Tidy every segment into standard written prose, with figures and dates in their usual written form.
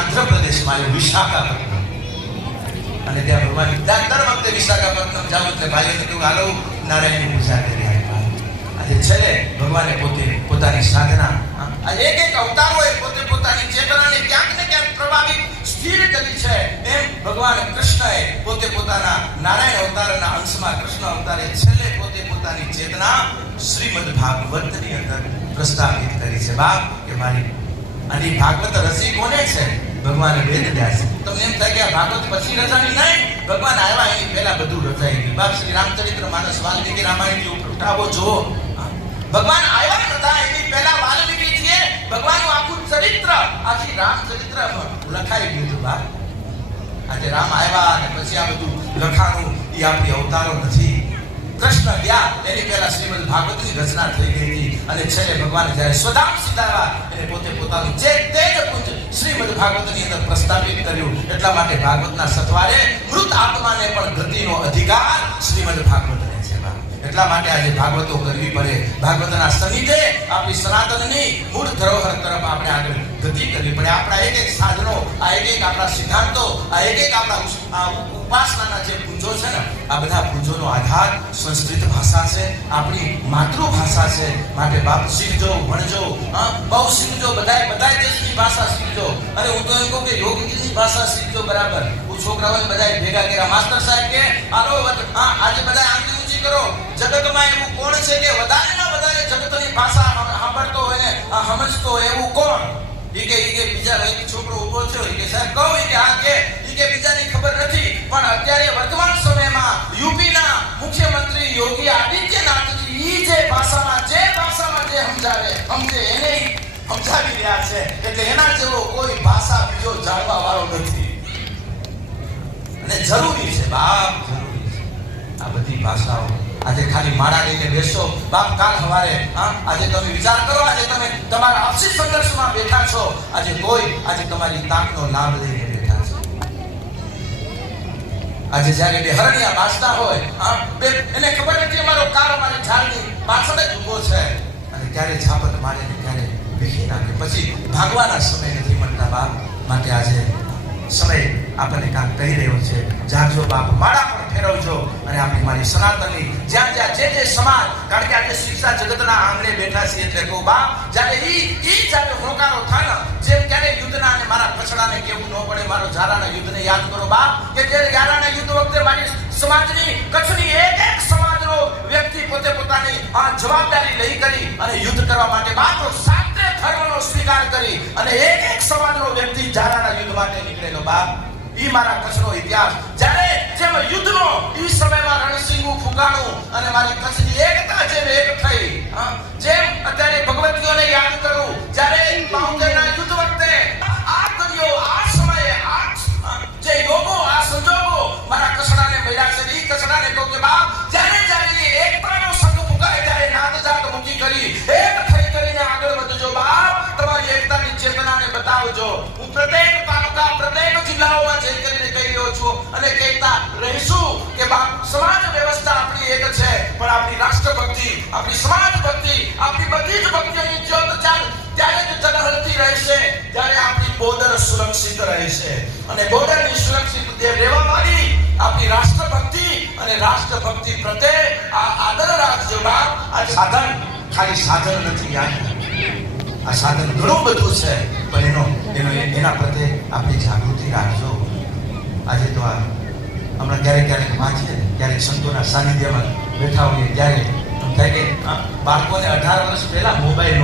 આંધ્રપ્રદેશમાં વિશાખાપટ્ટનમ, અને ત્યાં ભગવાન દર વખતે વિશાખાપટ્ટનમ જાવ એટલે ભાઈઓને કહ્યું હાલો નારાયણની પૂજા કરી આવ્યા. આજે છેલ્લે ભગવાને પોતાની સાધના એક અવતારોએ પોતાની ચેતનાને ક્યાંક ને ક્યાંક પ્રભાવિત સ્થિર કરી છે. એમ ભગવાન કૃષ્ણએ પોતાના નારાયણ અવતારના અંશમાં કૃષ્ણ અવતારે છેલ્લે પોતાની ચેતના શ્રીમદ ભાગવતની અંદર પ્રસ્થાપિત કરી છે. બાપ કે મારી આની ભાગવત રસી કોને છે? ભગવાને વેદ વ્યાસ. તમને એમ થાય કે આ ભાગવત પછી રચાણી? નહીં, ભગવાન આવ્યા એની પહેલા બધું રચાઈ ગયું. બાપ શ્રી રામચરિત્ર માનસ વાલ્મીકી રામાયણની ઉઠાવો જુઓ. ભગવાન આવ્યા હતા એની પહેલા વાલ્મીકીજીએ ભગવાનનું આખું ચરિત્ર, આખી રામચરિત્ર લખાઈ ગયું હતું. બાપ આજે રામ આવ્યા અને પછી આ બધું લખાણું એ આપણી અવતારો નથી. કૃષ્ણ ગયા એની પહેલા શ્રીમદ ભાગવતની રચના થઈ ગઈ હતી, અને છેલ્લે ભગવાને જ્યારે સ્વધામ સીધાવા એને પોતાનું જે તેજ પુંજ શ્રીમદ ભાગવતની અંદર પ્રસ્થાપિત કર્યું. એટલા માટે ભાગવતના સથવારે મૃત આત્માને પણ ગતિનો અધિકાર શ્રીમદ ભાગવતને છે. એટલા માટે આજે ભાગવતો કરવી પડે. ભાગવતના સનિધે આપણી સનાતનની મૂળ ધરોહર તરફ આપણે આગળ ગતિ કરવી પડે. આપણા એક સાધનો, આ એક આપણા સિદ્ધાંતો, આ એક આપણા ઉપાસનાના જે પૂંજો છે ને, આ બધા પૂંજોનો આધાર સંસ્કૃત ભાષા છે, આપણી માતૃભાષા છે. માટે બાપ શીખજો, ભણજો, બહુ શીખજો, બધા દેશની ભાષા શીખજો. અને હું તો એમ કહું કે યોગની ભાષા શીખજો. બરાબર, હું છોકરાઓને બધા ભેગા કર્યા. માસ્ટર સાહેબ કે હાલો આજે બધા આંગળી ઊંચી કરો. જગતમાં એવું કોણ છે કે વધારે જગતની ભાષા સાંભળતો હોય ને સમજતો હોય એવું કોણ? ઈ કે બીજા એક છોકરો ઉભો છે, ઈ કે સાહેબ કહો, ઈ કે હા કે બીજાની ખબર નથી, પણ અત્યારે વર્તમાન સમયમાં યુપીના મુખ્યમંત્રી યોગી આદિત્યનાથજી ઈ જે ભાષામાં જે સમજે એને સમજાવી રહ્યા છે. એટલે એના જેવો કોઈ ભાષા બીજો જાણવા વાળો નથી. અને જરૂરી છે બાપ, જરૂરી છે આ બધી ભાષાઓ. આજે ખાલી માળા લઈને બેસો બાપ, કાલ સવારે આજે તમે વિચાર કરો, આજે તમે તમારા આપસી સંઘર્ષમાં બેઠા છો, આજે તમારી તાકનો લાભ લઈને બેઠા છે. આજે જ્યારે બે હરણિયા બાજતા હોય, એને ખબર નથી અમારો કાર અમારી ઝાડની પાછળ જ ઉભો છે, અને ક્યારે ઝાપટ મારે ને ક્યારે ભીખી નાખે, પછી ભાગવાના સમય નથી મળતા બાપ. માટે આજે સમય આપણને કાંક કહી રહ્યો છે, જાગજો બાપ, માળા પણ ફેરવજો. અને આપણી મારી સનાતનની જ્યાં જે સમાજ, કારણ કે આજે શિક્ષા જગતના આંગણે બેઠા છીએ, એટલે કહું બાપ, જ્યારે જ્યારે હોકારો થાય ને, જેમ ક્યારે યુદ્ધના અને મારા પછડાને કેવું ન પડે, મારો ઝારાના યુદ્ધને યાદ કરો બાપ, કે જે ઝારાના યુદ્ધ વખતે મારી સમાજની કચ્છની એક સમાજનો વ્યક્તિ પોતાની જવાબદારી લઈ કરી અને યુદ્ધ કરવા માટે બાપ સાતે ધર્મનો સ્વીકાર કરી અને એક સમાજનો વ્યક્તિ ઝારાના યુદ્ધ માટે નીકળેલો બાપ. ઈ મારા કચ્છનો ઇતિહાસ. જ્યારે જેમ યુદ્ધનો ઈ સમયમાં રણસિંગું ફૂંકાણું અને મારી કચ્છની એકતા જેમ એક થઈ, જેમ અત્યારે ભગવતીઓને યાદ કરું, જ્યારે પાઉંગેરના યુદ્ધ વખતે આ કર્યો, આ સમયે જે યોગો, આ સંજોગો મારા કસડાને મળ્યા છે. ઈ કસડાને કહું કે બાપ, જ્યારે એકતાનો સંઘ ફૂંકાય ત્યારે નાદજાત મૂકી કરી એક થઈ કરીને આગળ વધજો બાપ. તમારી એકતાની ચેતનાને બતાવજો. હું પ્રત્યેક તાલુકા, પ્રત્યેક જિલ્લાઓમાં જઈ કરીને કહી રહ્યો છું અને કહેતા રહીશું કે બાપ, સમાજ વ્યવસ્થા આપણી એક છે, પણ આપણી રાષ્ટ્રભક્તિ, આપણી સમાજ ભક્તિ, આપણી બધી જ ભક્તિઓની જ્યોત ત્યારે જ જલહળતી રહેશે, જ્યારે આપણી બોર્ડર સુરક્ષિત રહેશે. અને બોર્ડરની સુરક્ષિત રહેવા વાળી આપણી રાષ્ટ્રભક્તિ અને રાષ્ટ્રભક્તિ પ્રત્યે આદર રાખજો બાપ. આ સાધન ખાલી સાધન નથી યાદ, આ સાધન ઘણું બધું છે, પણ એના પ્રત્યે આપણી જાગૃતિ રાખજો. આજે તો હમણાં ક્યારેક વાંચીએ, ક્યારેક સંતોના સાનિધ્યમાં બેઠા હોઈએ, ત્યારે થાય કે બાળકોને 18 વર્ષ પહેલા મોબાઈલ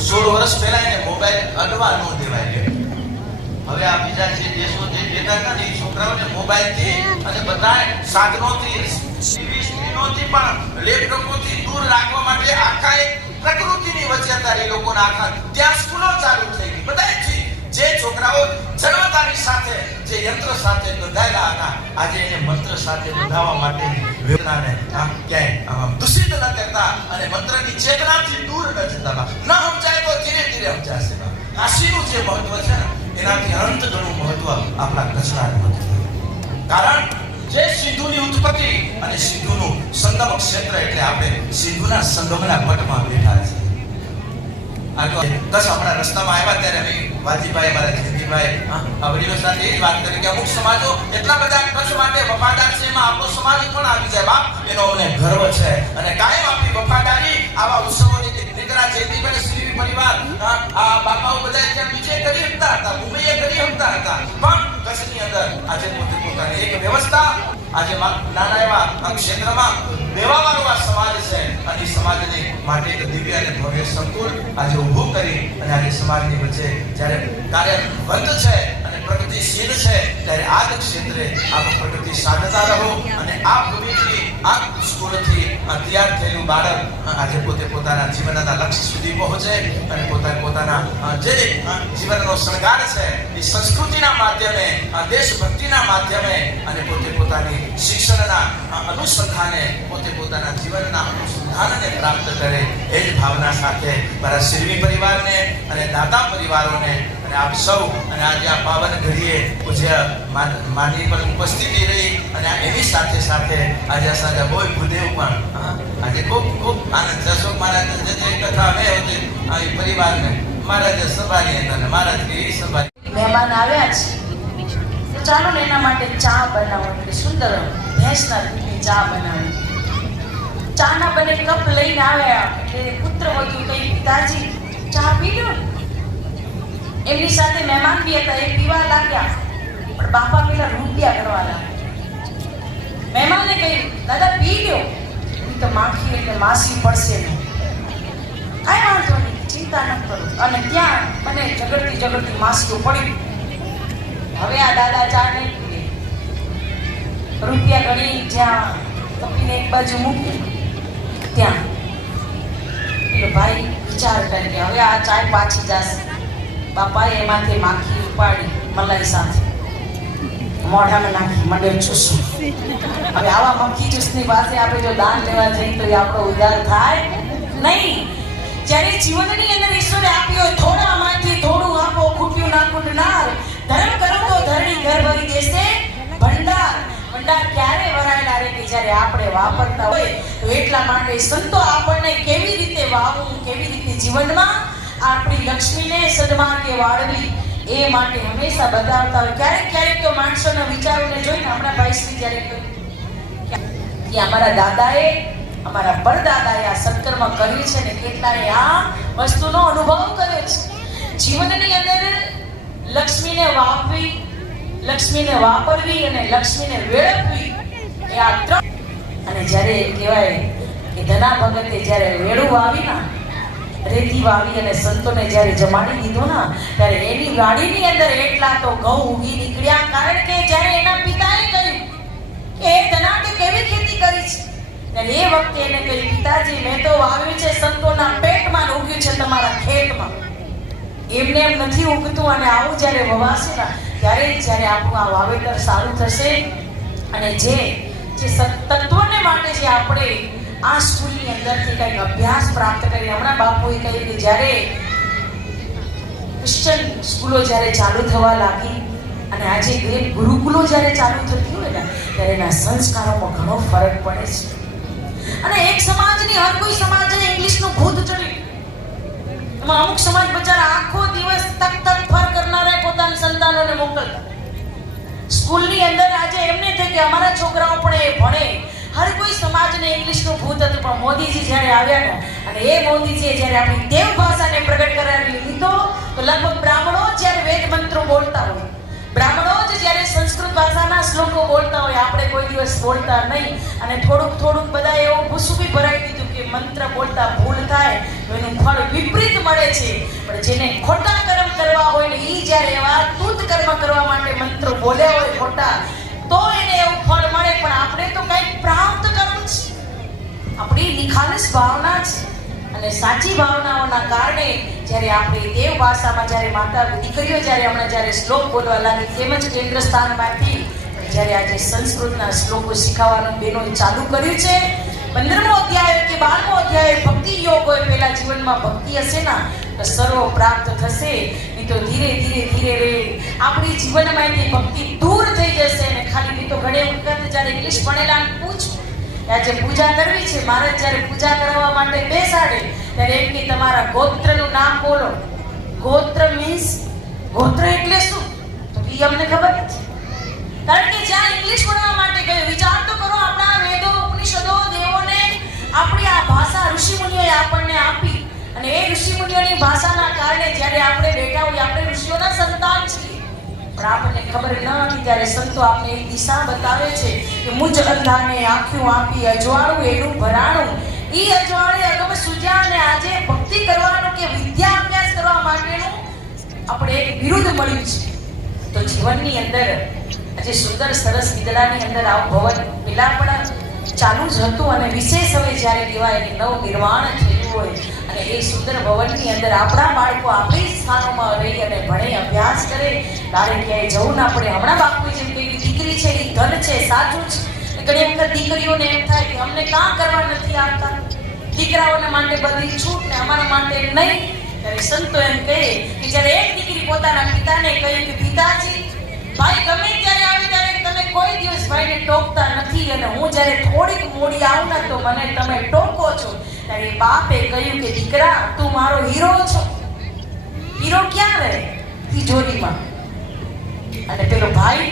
16 વર્ષ પહેલા એને મોબાઈલ અડવા ન દેવાય. હવે આ બીજા જે દેશો જે બેઠા હતા ને, એ છોકરાઓને મોબાઈલથી અને બધા સાધનોથી, સ્ક્રીનોથી પણ લેપટોપોથી દૂર રાખવા માટે આખા એક પ્રકૃતિની વચ્ચે અત્યારે લોકોના આખા ત્યાં સ્કૂલો ચાલુ થઈ ગઈ. બધા જે છોકરાઓ જન્મતાની સાથે જે યંત્ર સાથે બંધાયેલા હતા, આજે એને મંત્ર સાથે બંધાવવા માટે વેદનાને ક્યાંય દૂષિત ન કરતા અને મંત્રની ચેતનાથી દૂર ન જતા. ન સમજાય તો ધીરે ધીરે સમજાશે. કાશીનું જે મહત્વ છે ને, એનાથી અનંત ગણું મહત્વ આપણા કચ્છના હતું. કારણ જે સિંધુની ઉત્પત્તિ અને સિંધુનું સંગમ ક્ષેત્ર, એટલે આપણે સિંધુના સંગમના પટમાં બેઠા છીએ. આ તો બસ હમણાં રસ્તામાં આવ્યા ત્યારે અમે વાજીભાઈ મારા જયંતિભાઈ આ વડીલો સાથે એ જ વાત કરી કે અમુક સમાજો એટલા બધા કચ્છ માટે વફાદાર છે, એમાં આપણો સમાજ પણ આવી જાય બાપ, એનો અમને ગર્વ છે. અને કાયમ આપણી વફાદારી આવા ઉત્સવોની દીકરા જયંતિભાઈ શ્રી પરિવાર આ બાપાઓ બધા ત્યાં વિજય કરી શકતા હતા, મુંબઈએ કરી શકતા હતા, પણ કચ્છની અંદર આજે પોતાની એક વ્યવસ્થા આજે નાના એવા ક્ષેત્રમાં બેવાવાનો આ સમાજ છે અને સમાજને માટે એક દિવ્ય અને ભવ્ય સંકુલ આજે ઊભું કરી અને આજે સમાજની વચ્ચે જ્યારે કાર્યબંધ છે અને પ્રગતિશીલ છે ત્યારે આ જ ક્ષેત્રે આપ પ્રગતિ સાધતા રહો અને આ ભૂમિથી આ સ્કૂલથી તૈયાર થયેલું બાળક આજે પોતાના જીવનના લક્ષ્ય સુધી પહોંચે અને પોતાના જે જીવનનો શણગાર છે એ સંસ્કૃતિના માધ્યમે દેશભક્તિના માધ્યમે અને પોતાની શિક્ષણના અનુસંધાને પોતાના જીવનના અનુસંધાનને પ્રાપ્ત કરે એ જ ભાવના સાથે મારા શિરવી પરિવારને અને દાદા પરિવારોને અને આપ સૌ અને આજે આ પાવન ઘડીએ પૂજ્ય માની પણ ઉપસ્થિતિ રહી અને એની સાથે આજે આ સાજા બોય ભૂદેવ પણ આજે ખૂબ આનંદ જશોક મહારાજ જે કથા અમે હતી આ પરિવારને મહારાજ સભાની હતા મહારાજ એ સભા મહેમાન આવ્યા છે તો ચાલો ને એના માટે ચા બનાવો, એટલે સુંદર ભેંસના દૂધની ચા બનાવી. ચાના બને કપ લઈને આવ્યા એટલે પુત્ર વધુ કઈ પિતાજી ચા પી લો. એમની સાથે મહેમાન બી હતા, એ પીવા લાગ્યા પણ બાપા પેલા રૂપિયા કરવા લાગ્યા. મહેમાનને કહ્યું દાદા પી લ્યો, તો માખી એટલે માસી પડશે નહીં, કાંઈ વાંધો નહીં, ચિંતા ન કરો. અને ત્યાં મને ઝઘડતી માસીઓ પડી. હવે આ દાદા ચા નહીં પીએ, રૂપિયા ગણી જ્યાં કપીને એક બાજુ મૂકી ત્યાં ભાઈ વિચાર કરી કે હવે આ ચાય પાછી જશે. બાપાએ એમાંથી માખી ઉપાડી મલાઈ સાથે મોઢામાં નાખી મંડે ચૂસવું. હવે આવા મક્ખી જ્યુસની પાસે આપણે જો દાન લેવા જઈએ તો એ આપણો ઉદ્ધાર થાય નહીં. જ્યારે જીવનની અંદર ઈશ્વરે આપ્યો થોડામાંથી થોડું આપો, ખૂટ્યું ના ખૂટનાર, ધર્મ કરો તો ધરણી ઘર ભરી દેશે ભંડાર. ભંડાર ક્યારે વરાયેલા રહે કે જ્યારે આપણે વાપરતા હોય. તો એટલા માટે સંતો આપણને કેવી રીતે વાવવું, કેવી રીતે જીવનમાં આપણી લક્ષ્મીને સદમાર્ગે વાળવી એ માટે હંમેશા બતાવતા હોય. ક્યારેક તો માણસોના વિચારોને જોઈને હમણાં ભાઈશ્રી જ્યારે કહ્યું કે અમારા દાદાએ અમારા પરદાદાએ આ સત્કર્મ કર્યું છે ને કેટલાએ આ વસ્તુનો અનુભવ કર્યો છે. જીવનની અંદર લક્ષ્મીને વાવવી, લક્ષ્મીને વાપરવી અને લક્ષ્મીને વેળવવી એ આ ત્રણ. અને જ્યારે કહેવાય કે ધના ભગતે જ્યારે વેળું વાવી ના રેતી વાવી અને સંતોને જ્યારે જમાડી દીધો ના ત્યારે એની વાડીની અંદર એટલા તો ઘઉં ઉગી નીકળ્યા. કારણ કે જ્યારે એના પિતાએ કહ્યું કે ધના તે કેવી ખેતી કરી છે ત્યારે એ વખતે એને કહ્યું પિતાજી મેં તો વાવ્યું છે સંતોના પેટમાં ઉગ્યું છે તમારા ખેતમાં, એમને એમ નથી ઉગતું. અને આવું જ્યારે વવાશે ના ત્યારે આપણું આ વાવેતર સારું થશે. અને જે તત્વને માટે જે આપણે આ સ્કૂલની અંદરથી કંઈક અભ્યાસ પ્રાપ્ત કરી. હમણાં બાપુએ કહ્યું કે જ્યારે ક્રિશ્ચન સ્કૂલો જ્યારે ચાલુ થવા લાગી અને આજે ગુરુકુલો જ્યારે ચાલુ થતી હોય ને ત્યારે એના સંસ્કારોમાં ઘણો ફરક પડે છે. અને એક સમાજની હર કોઈ સમાજને ઇંગ્લિશનું ભૂત ચડ્યું. એમાં અમુક સમાજ બચારા આખો દિવસ તક ફર કરનારા પોતાના સંતાનોને મોકલતા. સ્કૂલની અંદર આજે એમને થાય કે અમારા છોકરાઓ પણ એ ભણે. હર કોઈ સમાજને ઇંગ્લિશનું ભૂત હતું. પણ મોદીજી જ્યારે આવ્યા ને અને એ મોદીજીએ જ્યારે આપણી દેવ ભાષાને પ્રગટ કરાવી લીધો તો લગભગ બ્રાહ્મણો જ્યારે વેદ મંત્રો બોલતા હોય, બ્રાહ્મણો જ જ્યારે સંસ્કૃત ભાષાના શ્લોકો બોલતા હોય, આપણે કોઈ દિવસ બોલતા નહીં. અને થોડુંક બધા એવું ભૂસું બી ભરાઈ દીધું કે મંત્ર બોલતા ભૂલ થાય તો એનું ફળ વિપરીત મળે છે. પણ જેને ખોટા કર્મ કરવા હોય ને એ જ્યારે એવા તૂત કર્મ કરવા માટે મંત્રો બોલ્યા હોય ખોટા તો એને એવું ફળ મળે. પણ આપણે તો કંઈક પ્રાપ્ત કરવું છે, આપણી નિખાલસ ભાવના છે. અને સાચી ભાવનાઓના કારણે જ્યારે આપણે દેવ ભાષામાં જ્યારે માતા દીકરીઓ જ્યારે શ્લોક બોલવા લાગી તેમજ કેન્દ્ર સ્થાનમાંથી જ્યારે આજે સંસ્કૃતના શ્લોકો શીખવવાનું બેનો ચાલુ કર્યું છે. 15મો અધ્યાય કે 12મો અધ્યાય ભક્તિ યોગ હોય. પહેલા જીવનમાં ભક્તિ હશે ને તો સર્વ પ્રાપ્ત થશે, નહીં તો ધીરે ધીરે આપણી જીવનમાંથી ભક્તિ દૂર થઈ જશે. અને ખાલી નહીં તો ઘણી વખત જ્યારે ઇંગ્લિશ ભણેલા પૂછ આજે પૂજા કરવી છે, મહારાજ જ્યારે પૂજા કરવા માટે બેસાડે ત્યારે એમ કે તમારા ગોત્રનું નામ બોલો. ગોત્ર મીન્સ ગોત્ર એટલે શું? તો એ અમને ખબર નથી. કારણ કે જ્યાં ઇંગ્લિશ ભણવા માટે ગયો, વિચાર તો કરો, આપણા વેદો ઉપનિષદો દેવોને આપણી આ ભાષા ઋષિમુનિઓએ આપણને આપી, અને એ ઋષિમુનિઓની ભાષાના કારણે જ્યારે આપણે બેઠા હોઈએ, આપણે ઋષિઓના સંતાન છીએ, પણ આપણને ખબર ન હતી ત્યારે સંતો આપણે એક દિશા બતાવે છે કે મુજ અંધાને આંખ્યું આપી અજવાળું એનું ભરાણું. ઈ અજવાળે અગમ સુજ્યા, અને આજે ભક્તિ કરવાનું કે વિદ્યા અભ્યાસ કરવા માટેનું આપણે એક વિરુદ્ધ મળ્યું છે. તો જીવનની અંદર આજે સુંદર સરસ ગીદડાની અંદર આવું ભવન પેલા પણ ચાલુ જ હતું, અને વિશેષ હવે જ્યારે કહેવાય કે નવ નિર્માણ થયું હોય, અને એ સુંદર ભવનની અંદર આપણા બાળકો આપણી સ્થાનોમાં રહી અને ભણે અભ્યાસ કરે, તારે ક્યાંય જવું ના પડે. હમણાં બાપુએ જેમ કહ્યું, દીકરી છે એ ધન છે, સાચું છે. ઘણી વખત દીકરીઓને એમ થાય કે અમને કામ કરવા નથી આવતા, દીકરાઓના માટે બધી છૂટ ને અમારા માટે નહીં. ત્યારે સંતો એમ કહે કે જ્યારે એક દીકરી પોતાના પિતાને કહ્યું કે પિતાજી, ભાઈ ગમે ત્યારે આવે ત્યારે તમે કોઈ દિવસ ભાઈને ટોકતા નથી, અને હું જ્યારે થોડીક મોડી આવું ને તો મને તમે ટોકો છો. ત્યારે બાપે કહ્યું કે દીકરા, તું મારો હીરો છો. હીરો ક્યાં રહે? તિજોરીમાં. અને પેલો ભાઈ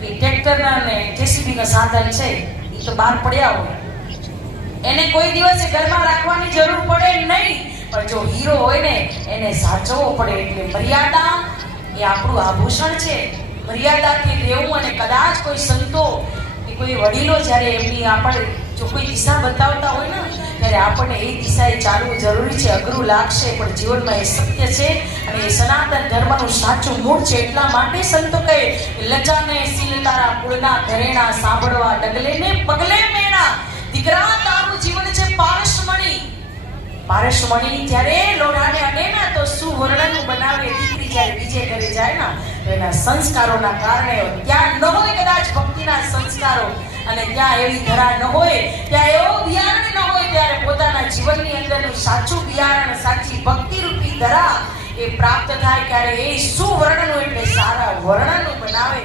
ટ્રેક્ટરના ને જેસીબીના સાધન છે એ તો બહાર પડ્યા હોય, એને કોઈ દિવસે ઘરમાં રાખવાની જરૂર પડે નહીં, પણ જો હીરો હોય ને એને સાચવવો પડે. એટલે મર્યાદા એ આપણું આભૂષણ છે. મર્યાદાથી રહેવું, અને કદાચ કોઈ સંતો કે કોઈ વડીલો જ્યારે એમની આપણે જો કોઈ દિશા બતાવતા હોય ને ત્યારે આપણને એ દિશાએ ચાલવું જરૂરી છે. અઘરું લાગશે પણ જીવનમાં એ સત્ય છે, અને એ સનાતન ધર્મનું સાચું મૂળ છે. એટલા માટે સંતો કહે લજાને સીલ તારા કુળના ઘરેણા, સાંભળવા ડગલે ને પગલે મેણા. દીકરા, તારું જીવન છે પારસમણી. પારસમણી જ્યારે લોઢાને અડે ને તો શું વર્ણન બનાવે. દીકરી જ્યારે બીજે ઘરે જાય ને તો એના સંસ્કારોના કારણે, ત્યાં ન હોય કદાચ ભક્તિના સંસ્કારો, અને ત્યાં એવી ધરા ન હોય, ત્યાં એવો બિયારણ ન હોય, ત્યારે પોતાના જીવનની અંદરનું સાચું બિયારણ, સાચી ભક્તિ રૂપી ધરા એ પ્રાપ્ત થાય. ત્યારે એ સુવર્ણનું એટલે સારા વર્ણનું બનાવે.